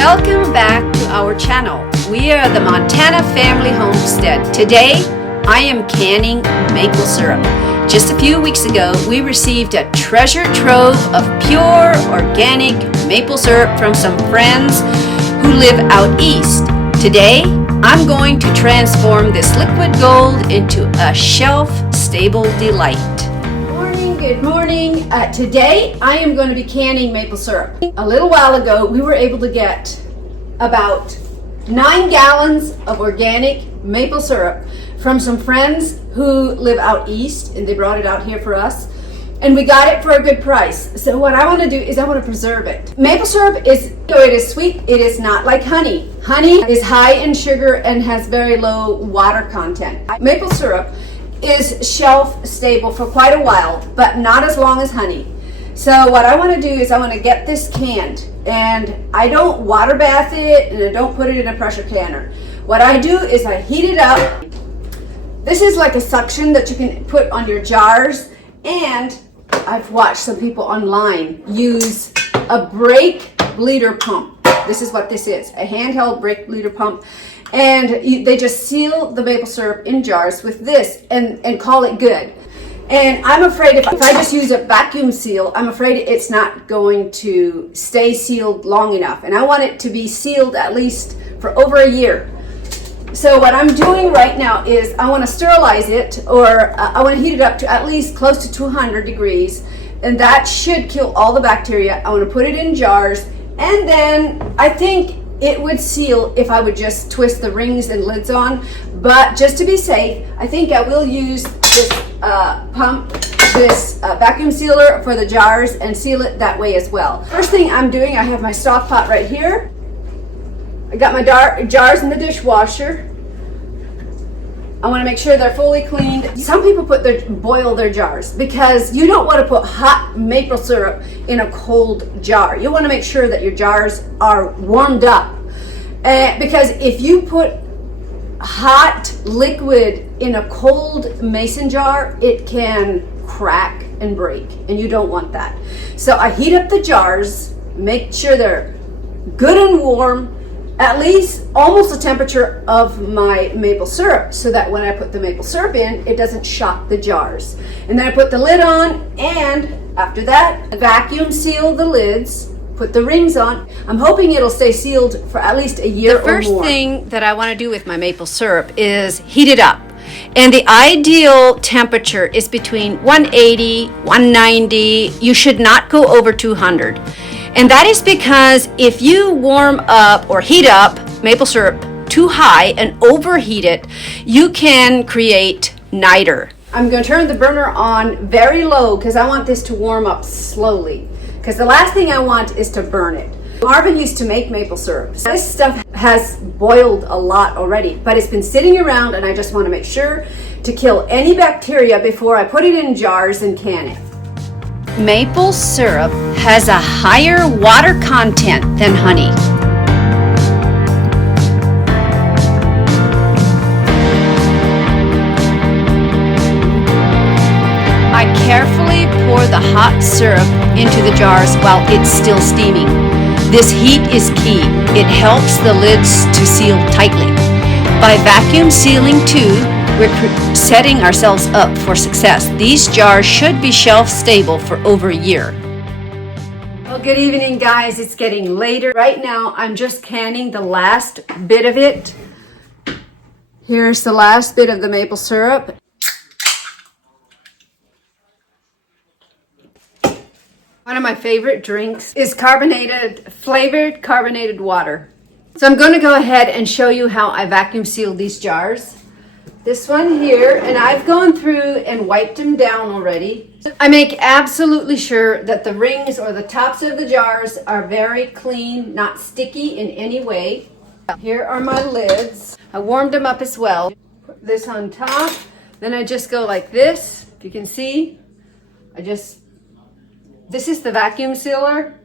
Welcome back to our channel. We are the Montana Family Homestead. Today, I am canning maple syrup. Just a few weeks ago, we received a treasure trove of pure organic maple syrup from some friends who live out east. Today, I'm going to transform this liquid gold into a shelf-stable delight. Good morning. Today I am going to be canning maple syrup. A little while ago we were able to get about 9 gallons of organic maple syrup from some friends who live out east, and they brought it out here for us, and we got it for a good price. So what I want to do is I want to preserve it. Maple syrup is, it is sweet. It is not like honey. Honey is high in sugar and has very low water content. Maple syrup is shelf stable for quite a while, but not as long as honey. So what I want to do is I want to get this canned, and I don't water bath it and I don't put it in a pressure canner. What I do is I heat it up. This is like a suction that you can put on your jars, and I've watched some people online use a brake bleeder pump. This is what this is, a handheld brake bleeder pump. And they just seal the maple syrup in jars with this and call it good. And I'm afraid if I just use a vacuum seal, I'm afraid it's not going to stay sealed long enough. And I want it to be sealed at least for over a year. So what I'm doing right now is I want to sterilize it, or I want to heat it up to at least close to 200 degrees. And that should kill all the bacteria. I want to put it in jars, and then I think it would seal if I would just twist the rings and lids on. But just to be safe, I think I will use this vacuum sealer for the jars and seal it that way as well. First thing I'm doing, I have my stock pot right here. I got my jars in the dishwasher. I want to make sure they're fully cleaned. Some people boil their jars because you don't want to put hot maple syrup in a cold jar. You want to make sure that your jars are warmed up. Because if you put hot liquid in a cold mason jar, it can crack and break, and you don't want that. So I heat up the jars, make sure they're good and warm, at least almost the temperature of my maple syrup, so that when I put the maple syrup in, it doesn't shock the jars. And then I put the lid on, and after that, vacuum seal the lids, put the rings on. I'm hoping it'll stay sealed for at least a year or more. The first thing that I want to do with my maple syrup is heat it up. And the ideal temperature is between 180, 190. You should not go over 200. And that is because if you warm up or heat up maple syrup too high and overheat it, you can create niter. I'm going to turn the burner on very low because I want this to warm up slowly, because the last thing I want is to burn it. Marvin used to make maple syrup. This stuff has boiled a lot already, but it's been sitting around, and I just want to make sure to kill any bacteria before I put it in jars and can it. Maple syrup has a higher water content than honey. I carefully pour the hot syrup into the jars while it's still steaming. This heat is key. It helps the lids to seal tightly. By vacuum sealing too, we're setting ourselves up for success. These jars should be shelf stable for over a year. Well, good evening, guys. It's getting later. Right now, I'm just canning the last bit of it. Here's the last bit of the maple syrup. One of my favorite drinks is flavored carbonated water. So I'm going to go ahead and show you how I vacuum seal these jars. This one here, and I've gone through and wiped them down already. I make absolutely sure that the rings or the tops of the jars are very clean, not sticky in any way. Here are my lids. I warmed them up as well. Put this on top. Then I just go like this. If you can see, this is the vacuum sealer.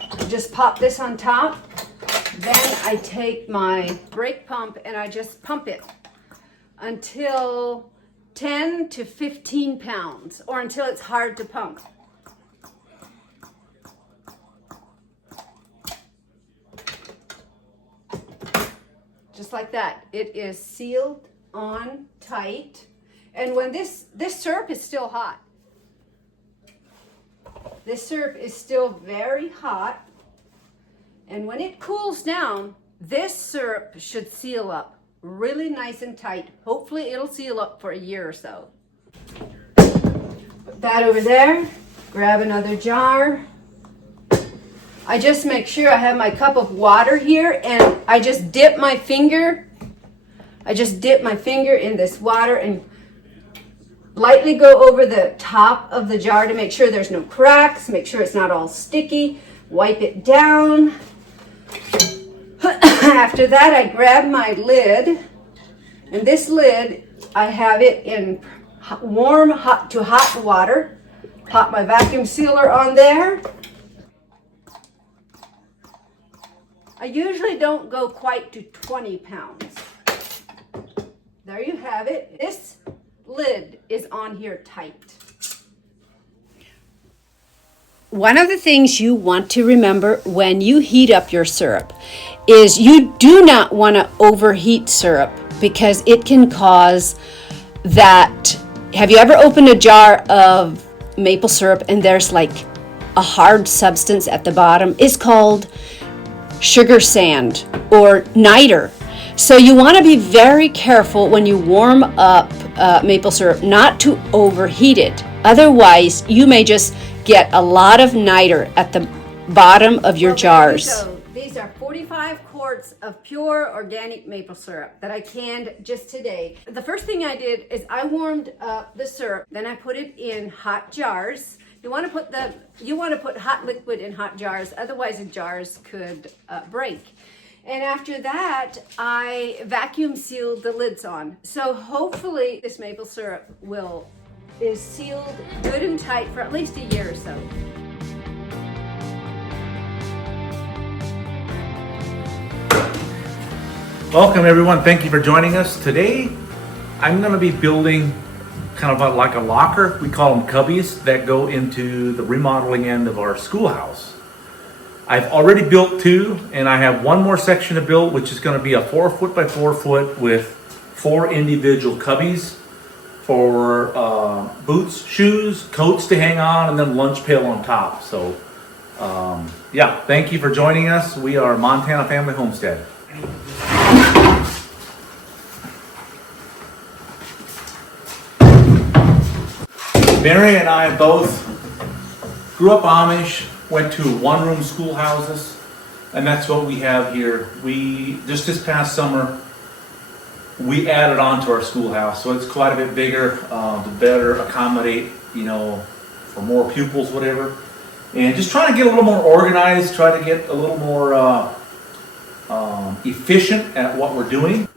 I just pop this on top. Then I take my brake pump and I just pump it until 10 to 15 pounds, or until it's hard to pump. just like that. It is sealed on tight. And when this syrup is still hot. This syrup is still very hot. And when it cools down, this syrup should seal up really nice and tight. Hopefully it'll seal up for a year or so. Put that over there. Grab another jar. I just make sure I have my cup of water here, and I just dip my finger. I just dip my finger in this water and lightly go over the top of the jar to make sure there's no cracks, make sure it's not all sticky. Wipe it down. After that, I grab my lid, and this lid, I have it in warm hot to hot water. Pop my vacuum sealer on there. I usually don't go quite to 20 pounds. There you have it. This lid is on here tight. One of the things you want to remember when you heat up your syrup is you do not want to overheat syrup, because it can cause that. Have you ever opened a jar of maple syrup and there's like a hard substance at the bottom? It's called sugar sand or niter. So you want to be very careful when you warm up maple syrup not to overheat it. Otherwise, you may just get a lot of niter at the bottom of your jars. So these are 45 quarts of pure organic maple syrup that I canned just today. The first thing I did is I warmed up the syrup, then I put it in hot jars. You want to put hot liquid in hot jars, otherwise the jars could break. And after that, I vacuum sealed the lids on. So hopefully this maple syrup is sealed good and tight for at least a year or so. Welcome everyone, thank you for joining us. Today, I'm going to be building kind of like a locker. We call them cubbies that go into the remodeling end of our schoolhouse. I've already built 2, and I have one more section to build, which is going to be a 4 foot by 4 foot with 4 individual cubbies for boots, shoes, coats to hang on, and then lunch pail on top. So yeah, thank you for joining us. We are Montana Family Homestead. Mary and I both grew up Amish, went to one-room schoolhouses, and that's what we have here. We just this past summer we added on to our schoolhouse, so it's quite a bit bigger to better accommodate, for more pupils, whatever. And just trying to get a little more organized, try to get a little more efficient at what we're doing.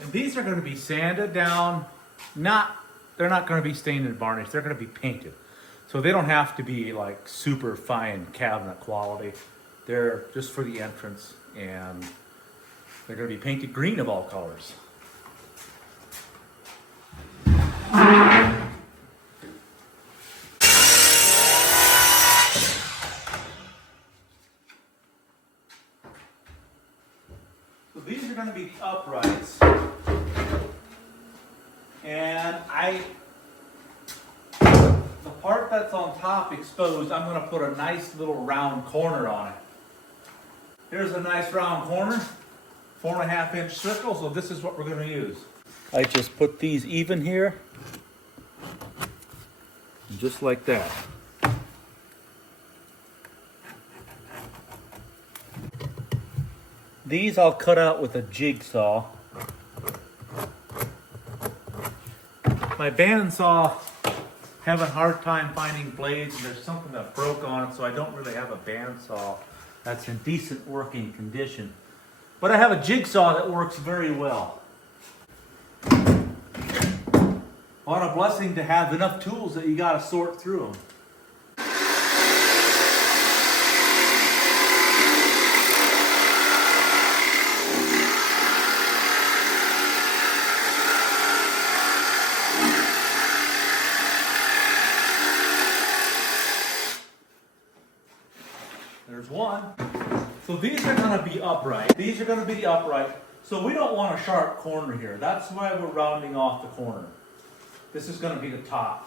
And these are going to be sanded down, they're not going to be stained and varnished, they're going to be painted. So they don't have to be like super fine cabinet quality. They're just for the entrance, and they're going to be painted green of all colors. So these are going to be uprights. And the part that's on top exposed, I'm going to put a nice little round corner on it. Here's a nice round corner, 4.5 inch circle, so this is what we're going to use. I just put these even here, just like that. These I'll cut out with a jigsaw. My bandsaw having a hard time finding blades, and there's something that broke on it, so I don't really have a bandsaw that's in decent working condition. But I have a jigsaw that works very well. What a blessing to have enough tools that you gotta sort through them. So these are going to be upright. These are going to be the upright. So we don't want a sharp corner here. That's why we're rounding off the corner. This is going to be the top.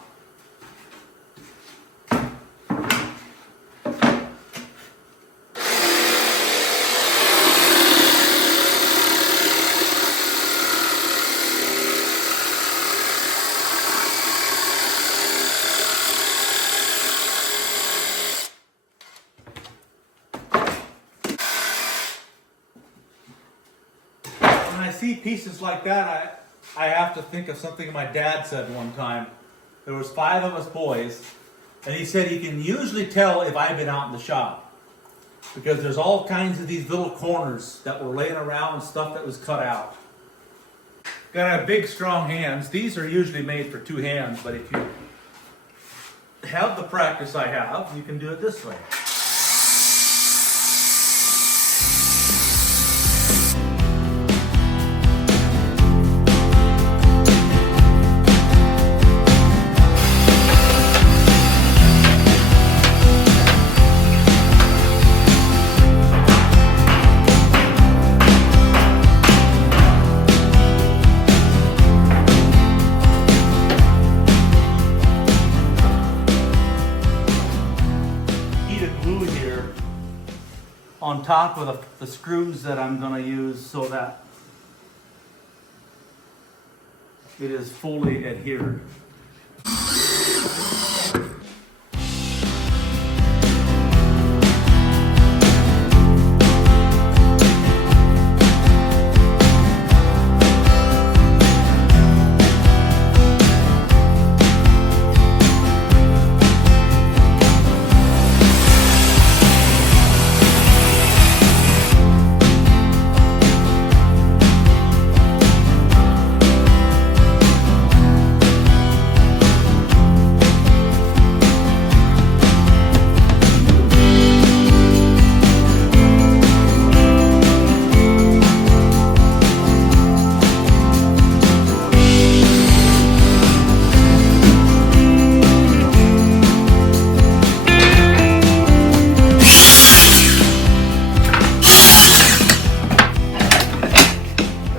When I see pieces like that, I have to think of something my dad said one time. There was 5 of us boys, and he said he can usually tell if I've been out in the shop because there's all kinds of these little corners that were laying around and stuff that was cut out. Gotta have big, strong hands. These are usually made for 2 hands, but if you have the practice I have, you can do it this way. On top of the screws that I'm going to use so that it is fully adhered.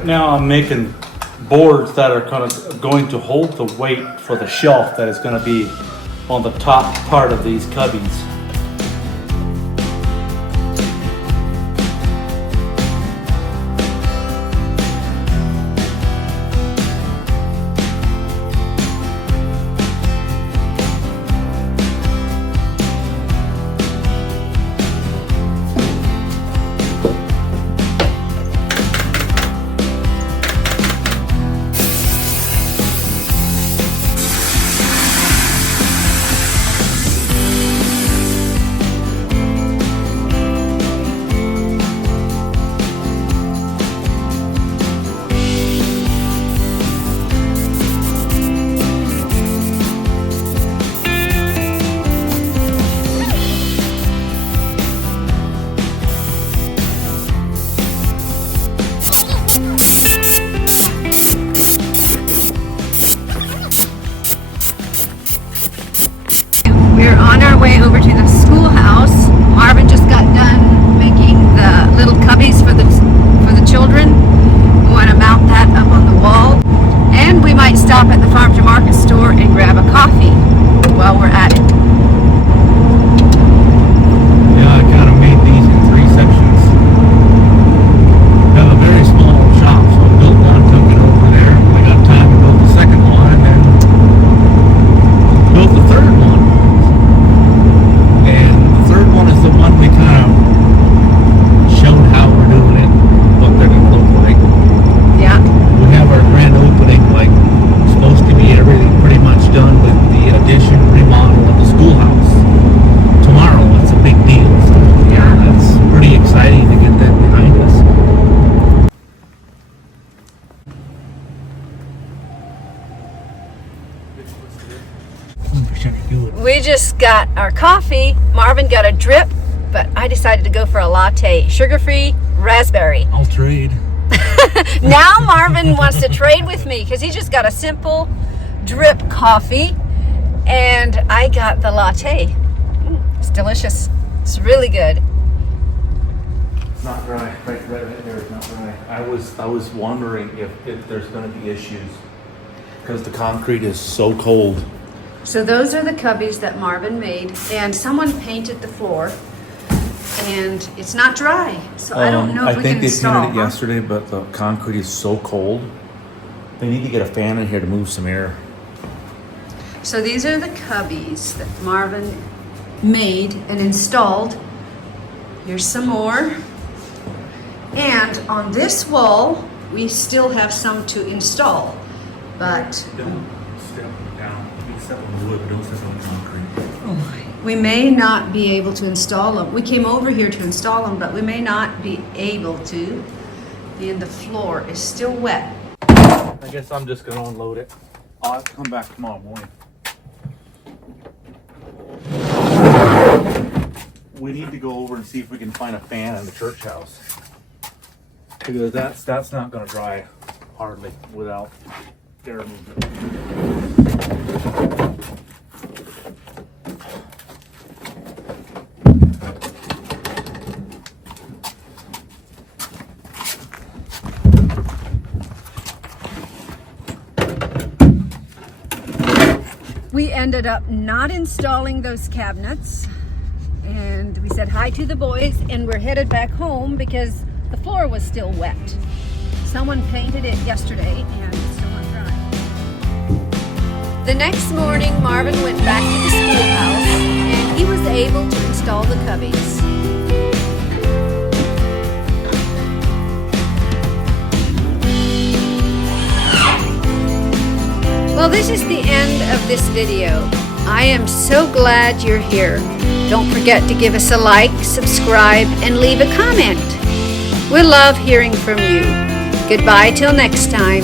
Now I'm making boards that are going to hold the weight for the shelf that is going to be on the top part of these cubbies. We're on our way over to the schoolhouse. Marvin just got done making the little cubbies for the children. We want to mount that up on the wall. And we might stop at the farm to market store and grab a coffee while we're at it. Yeah, I kind of made these in 3 sections. Have a very small shop, so I built one, took it over there. I got time to build the second one, and then built the third one. And the third one is the one we kind of showed how we're doing it, what they're going to look like. Yeah. We have our grand opening, like, supposed to be everything pretty much done with the addition, remodel of the schoolhouse. Tomorrow, it's a big deal. So yeah, that's pretty exciting to get that behind us. We just got our coffee. Marvin got a drip, but I decided to go for a latte. Sugar-free, raspberry. I'll trade. Now Marvin wants to trade with me because he just got a simple drip coffee, and I got the latte. It's delicious. It's really good. Not dry. Right there is not dry. I was wondering if there's going to be issues because the concrete is so cold. So those are the cubbies that Marvin made, and someone painted the floor, and it's not dry. So I don't know if we can install. I think they painted it yesterday, but the concrete is so cold. They need to get a fan in here to move some air. So these are the cubbies that Marvin made and installed. Here's some more. And on this wall, we still have some to install, but Don't step down. You step on the wood, but don't step on the concrete. we may not be able to install them. We came over here to install them, but we may not be able to. And the floor is still wet. I guess I'm just going to unload it. I'll have to come back tomorrow morning. We need to go over and see if we can find a fan in the church house. Because that's not going to dry hardly without air movement. We ended up not installing those cabinets, and we said hi to the boys, and we're headed back home because the floor was still wet. Someone painted it yesterday and it's still not dry. The next morning, Marvin went back to the schoolhouse and he was able to install the cubbies. Well, this is the end of this video. I am so glad you're here. Don't forget to give us a like, subscribe, and leave a comment. We love hearing from you. Goodbye till next time.